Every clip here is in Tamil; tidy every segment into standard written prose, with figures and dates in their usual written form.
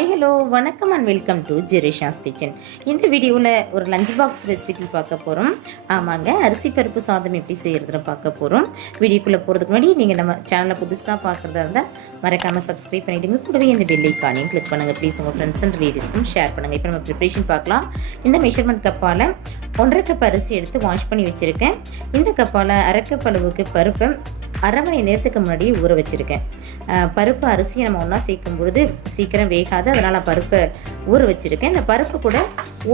ஹாய் ஹலோ வணக்கம் அண்ட் வெல்கம் டு ஜெரிஷாஸ் கிச்சன். இந்த வீடியோவில் ஒரு லஞ்ச் பாக்ஸ் ரெசிபி பார்க்க போகிறோம். ஆமாங்க, அரிசி பருப்பு சாதம் எப்படி செய்கிறதுன்னு பார்க்க போகிறோம். வீடியோக்குள்ளே போகிறதுக்கு முன்னாடி நீங்கள் நம்ம சேனலை புதுசாக பார்க்குறதா இருந்தால் மறக்காமல் சப்ஸ்கிரைப் பண்ணிவிடுங்க. கூடவே இந்த பெல் ஐக்கானையும் கிளிக் பண்ணுங்கள். ப்ளீஸ் உங்கள் ஃப்ரெண்ட்ஸ் அண்ட் ரிலேட்டிவ்ஸ்க்கும் ஷேர் பண்ணுங்கள். இப்போ நம்ம ப்ரிப்ரேஷன் பார்க்கலாம். இந்த மெஷர்மெண்ட் கப்பால் 1.5 கப் அரிசி எடுத்து வாஷ் பண்ணி வச்சுருக்கேன். இந்த கப்பால் 1/2 கப் அளவுக்கு பருப்பை 1/2 மணி நேரத்துக்கு முன்னாடியே ஊற வச்சுருக்கேன். பருப்பு அரிசியை நம்ம ஒன்றா சேர்க்கும் பொழுது சீக்கிரம் வேகாது, அதனால் நான் பருப்பை ஊற வச்சுருக்கேன். இந்த பருப்பு கூட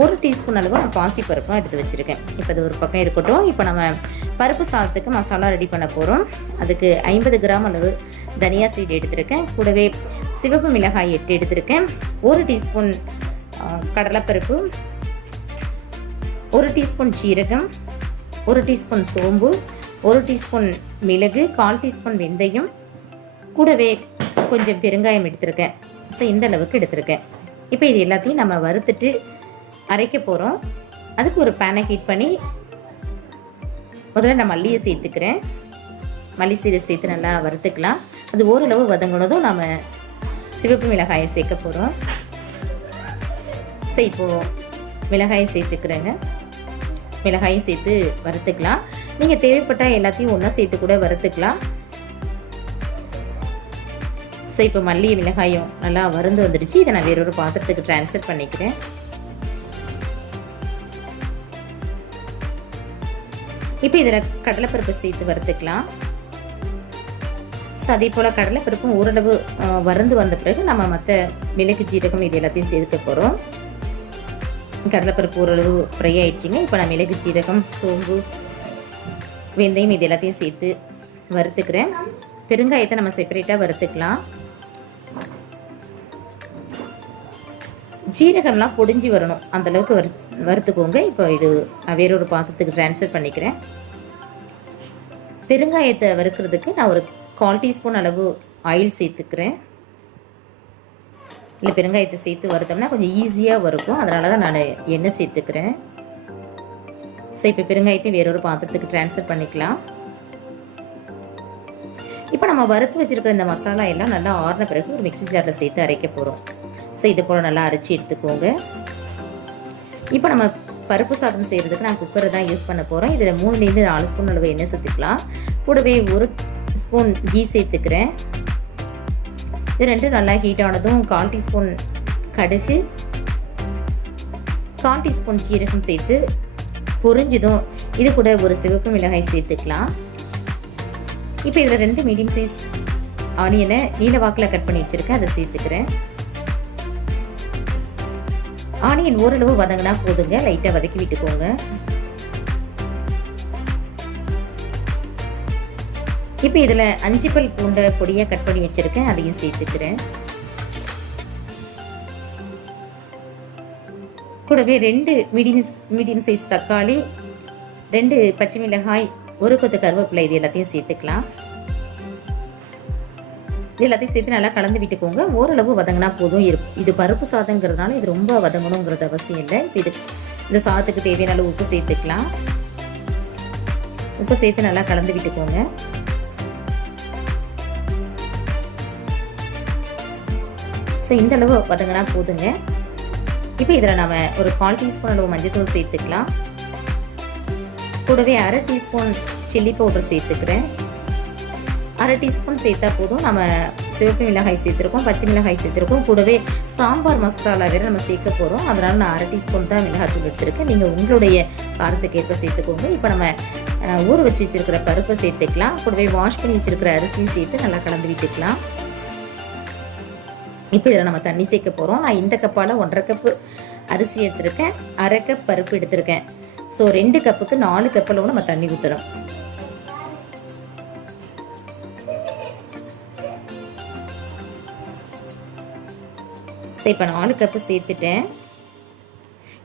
1 டீஸ்பூன் அளவு நான் பாசி பருப்பும் எடுத்து வச்சுருக்கேன். இப்போ அது ஒரு பக்கம் இருக்கட்டும். இப்போ நம்ம பருப்பு சாதத்துக்கு மசாலா ரெடி பண்ண போகிறோம். அதுக்கு 50 கிராம் அளவு தனியா சீடு எடுத்திருக்கேன். கூடவே சிவப்பு மிளகாய் 8 எடுத்திருக்கேன். 1 டீஸ்பூன் கடலைப்பருப்பு, 1 டீஸ்பூன் சீரகம், 1 டீஸ்பூன் சோம்பு, 1 டீஸ்பூன் மிளகு, 1/4 டீஸ்பூன் வெந்தயம், கூடவே கொஞ்சம் பெருங்காயம் எடுத்திருக்கேன். ஸோ இந்த அளவுக்கு எடுத்திருக்கேன். இப்போ இது எல்லாத்தையும் நம்ம வறுத்துட்டு அரைக்க போகிறோம். அதுக்கு ஒரு பேனை ஹீட் பண்ணி முதல்ல நான் மல்லியை சேர்த்துக்கிறேன். மல்லி சீரை சேர்த்து நல்லா வறுத்துக்கலாம். அது ஓரளவு வதங்கினதும் நம்ம சிவப்பு மிளகாயை சேர்க்க போகிறோம். ஸோ இப்போது மிளகாயை சேர்த்துக்கிறேங்க. மிளகாயை சேர்த்து வறுத்துக்கலாம். நீங்கள் தேவைப்பட்டால் எல்லாத்தையும் ஒன்றா சேர்த்து கூட வறுத்துக்கலாம். ஸோ இப்போ மல்லி மிளகாயும் நல்லா வறுந்து வந்துடுச்சு. இதை நான் வேறொரு பாத்திரத்துக்கு ட்ரான்ஸ்ஃபர் பண்ணிக்கிறேன். இப்போ இதில் கடலைப்பருப்பு சேர்த்து வறுத்துக்கலாம். ஸோ அதே போல் கடலைப்பருப்பும் ஓரளவு வறுந்து வந்த பிறகு நம்ம மற்ற மிளகு ஜீரகம் இது எல்லாத்தையும் சேர்க்க போகிறோம். கடலைப்பருப்பு ஓரளவு ஃப்ரை ஆயிடுச்சிங்க. இப்போ நான் மிளகு ஜீரகம், சோம்பு, வெந்தயம் இது எல்லாத்தையும் சேர்த்து வறுத்துக்கிறேன். பெருங்காயத்தை நம்ம செப்பரேட்டாக வறுத்துக்கலாம். ஜீரகம்லாம் பொடிஞ்சு வரணும், அந்தளவுக்கு வறுத்துக்கோங்க. இப்போ இது நான் வேறொரு பாத்திரத்துக்கு ட்ரான்ஸ்ஃபர் பண்ணிக்கிறேன். பெருங்காயத்தை வறுக்கிறதுக்கு நான் ஒரு 1/4 டீஸ்பூன் அளவு ஆயில் சேர்த்துக்கிறேன். இல்லை, பெருங்காயத்தை சேர்த்து வறுத்தோம்னா கொஞ்சம் ஈஸியாக வறுக்கும், அதனால தான் நான் எண்ணெய் சேர்த்துக்கிறேன். ஸோ இப்போ பெருங்காயத்தை வேறொரு பாத்திரத்துக்கு ட்ரான்ஸ்ஃபர் பண்ணிக்கலாம். இப்போ நம்ம வறுத்து வச்சுருக்கிற இந்த மசாலா எல்லாம் நல்லா ஆறின பிறகு ஒரு மிக்ஸி ஜாரில் சேர்த்து அரைக்க போகிறோம். ஸோ இது போல் நல்லா அரைச்சி எடுத்துக்கோங்க. இப்போ நம்ம பருப்பு சாதம் செய்கிறதுக்கு நான் குக்கரை தான் யூஸ் பண்ண போகிறோம். இதில் 3லேருந்து 4 ஸ்பூன் அளவு எண்ணெய் சேர்த்துக்கலாம். கூடவே 1 ஸ்பூன் கீ சேர்த்துக்கிறேன். இது ரெண்டும் நல்லா ஹீட் ஆனதும் 1/4 டீஸ்பூன் கடுகு, 1/4 டீஸ்பூன் சீரகம் சேர்த்து பொரிஞ்சதும் இது கூட ஒரு சிவப்பு மிளகாய் சேர்த்துக்கலாம். இப்போ இதில் 2 மீடியம் சைஸ் ஆனியனை நீல வாக்கில் கட் பண்ணி வச்சுருக்கேன், அதை சேர்த்துக்கிறேன். ஆனியன் ஓரளவு வதங்கினா போதுங்க, லைட்டாக வதக்கி விட்டுக்கோங்க. இப்போ இதில் 5 பல் பூண்டை பொடியாக கட் பண்ணி வச்சுருக்கேன், அதையும் சேர்த்துக்கிறேன். கூடவே 2 மீடியம் சைஸ் தக்காளி, 2 பச்சை மிளகாய், 1 கொத்து கருவேப்பிலை இது எல்லாத்தையும் சேர்த்துக்கலாம். இது எல்லாத்தையும் சேர்த்து நல்லா கலந்து விட்டுக்கோங்க. ஓரளவு வதங்கினா போதும். இது பருப்பு சாதங்கிறதுனால இது ரொம்ப வதங்கணுங்கிறது அவசியம் இல்லை. இப்போ இந்த சாதத்துக்கு தேவையான அளவு உப்பு சேர்த்துக்கலாம். உப்பு சேர்த்து நல்லா கலந்து விட்டுக்கோங்க. ஸோ இந்த அளவு வதங்கினா போதுங்க. இப்போ இதில் நம்ம ஒரு 1/4 டீஸ்பூன் அளவு மஞ்சள்தூள் சேர்த்துக்கலாம். கூடவே 1/2 டீஸ்பூன் சில்லி பவுடர் சேர்த்துக்கிறேன். 1/2 டீஸ்பூன் சேர்த்தா போதும். நம்ம சிவப்பு மிளகாய் சேர்த்துருக்கோம், பச்சை மிளகாய் சேர்த்துருக்கோம். கூடவே சாம்பார் மசாலா வேறு நம்ம சேர்க்க போகிறோம். அதனால் நான் 1/2 டீஸ்பூன் தான் மிளகாத்தூள் எடுத்துருக்கேன். நீங்கள் உங்களுடைய காரத்துக்கு ஏற்ப சேர்த்துக்கோங்க. இப்போ நம்ம ஊற வச்சு வச்சுருக்கிற பருப்பை சேர்த்துக்கலாம். கூடவே வாஷ் பண்ணி வச்சுருக்கிற அரிசியும் சேர்த்து நல்லா கலந்து விட்டுக்கலாம். இப்போ இதில் நம்ம தண்ணி சேர்க்க போகிறோம். நான் இந்த கப்பால் 1.5 கப்பு அரிசி எடுத்துருக்கேன், 1/2 கப் பருப்பு எடுத்திருக்கேன். ஸோ 2 கப்புக்கு 4 கப் அளவு நம்ம தண்ணி ஊற்றணும். ஸோ இப்போ 4 கப்பு சேர்த்துட்டேன்.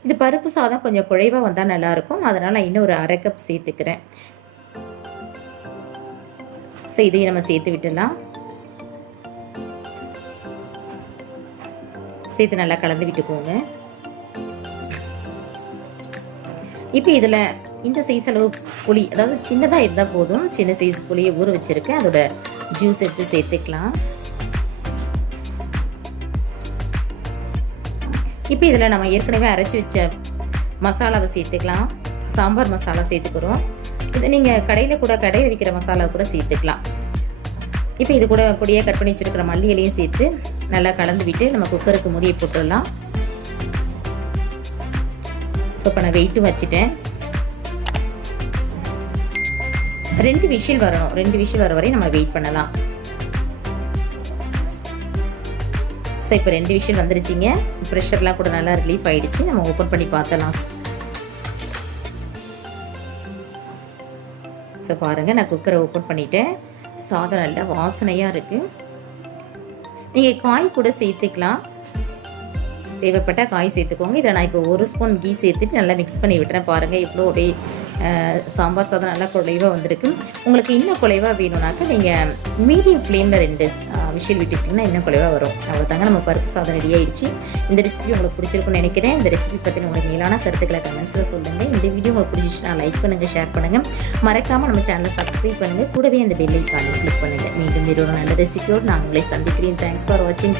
இது பருப்பு சாதம் கொஞ்சம் குழைவாக வந்தால் நல்லாயிருக்கும், அதனால் நான் இன்னும் ஒரு 1/2 கப் சேர்த்துக்கிறேன். ஸோ இதையும் நம்ம சேர்த்து விட்டுடலாம். சேர்த்து நல்லா கலந்து விட்டுக்கோங்க. இப்போ இதில் இந்த சைஸ் அளவு புளி, அதாவது சின்னதாக இருந்தால் போதும், சின்ன சைஸ் புளியை ஊற வச்சுருக்கேன், அதோட ஜூஸ் எடுத்து சேர்த்துக்கலாம். இப்போ இதில் நம்ம ஏற்கனவே அரைச்சி வச்ச மசாலாவை சேர்த்துக்கலாம். சாம்பார் மசாலா சேர்த்துக்கிறோம். இதை நீங்கள் கடையில் விற்கிற மசாலா கூட சேர்த்துக்கலாம். இப்போ இது கூட பொடியாக கட் பண்ணி வச்சுருக்கிற மல்லி இலையும் சேர்த்து நல்லா கலந்து விட்டு நம்ம குக்கருக்கு மூடியை போட்டுடலாம். ஸோ இப்போ நான் வெயிட்டும் வச்சுட்டேன். 2 விசில் வரணும். 2 விசில் வர வரை நம்ம வெயிட் பண்ணலாம். ஸோ இப்போ 2 விசில் வந்துருச்சிங்க. ப்ரெஷர்லாம் கூட நல்லா ரிலீஃப் ஆகிடுச்சு. நம்ம ஓப்பன் பண்ணி பார்த்தலாம். ஸோ பாருங்கள், நான் குக்கரை ஓப்பன் பண்ணிவிட்டேன். சாதம் நல்லா வாசனையாக இருக்குது. நீங்கள் காய் கூட சேர்த்துக்கலாம். தேவைப்பட்ட காய் சேர்த்துக்கோங்க. இதில் நான் இப்போ 1 ஸ்பூன் கீ சேர்த்துட்டு நல்லா மிக்ஸ் பண்ணி விட்டுறேன். பாருங்கள் எவ்வளோ அப்படியே சாம்பார் சாதம் நல்லா குலைவாக வந்திருக்கு. உங்களுக்கு இன்னும் குலைவாக வேணும்னாக்கா நீங்கள் மீடியம் ஃப்ளேமில் 2 விசில் விட்டுக்கிட்டிங்கன்னா இன்னும் குலைவாக வரும். அவ்வளோதாங்க, நம்ம பருப்பு சாதம் ரெடி ஆகிடுச்சு. இந்த ரெசிபி உங்களுக்கு பிடிச்சிருக்குன்னு நினைக்கிறேன். இந்த ரெசிபி பற்றி உங்களுக்கு மேலான கருத்துக்களை கமெண்ட்ஸில் சொல்லுங்கள். இந்த வீடியோ உங்களுக்கு பிடிச்சிச்சுன்னா லைக் பண்ணுங்கள், ஷேர் பண்ணுங்கள். மறக்காமல் நம்ம சேனலை சப்ஸ்கிரைப் பண்ணுங்கள். கூடவே அந்த பெல் ஐகானை கிளிக் பண்ணுங்கள். மீண்டும் வேறு ஒரு நல்ல ரெசிபியோடு நான் உங்களை சந்திக்கிறேன். தேங்க்ஸ் ஃபார் வாட்சிங்.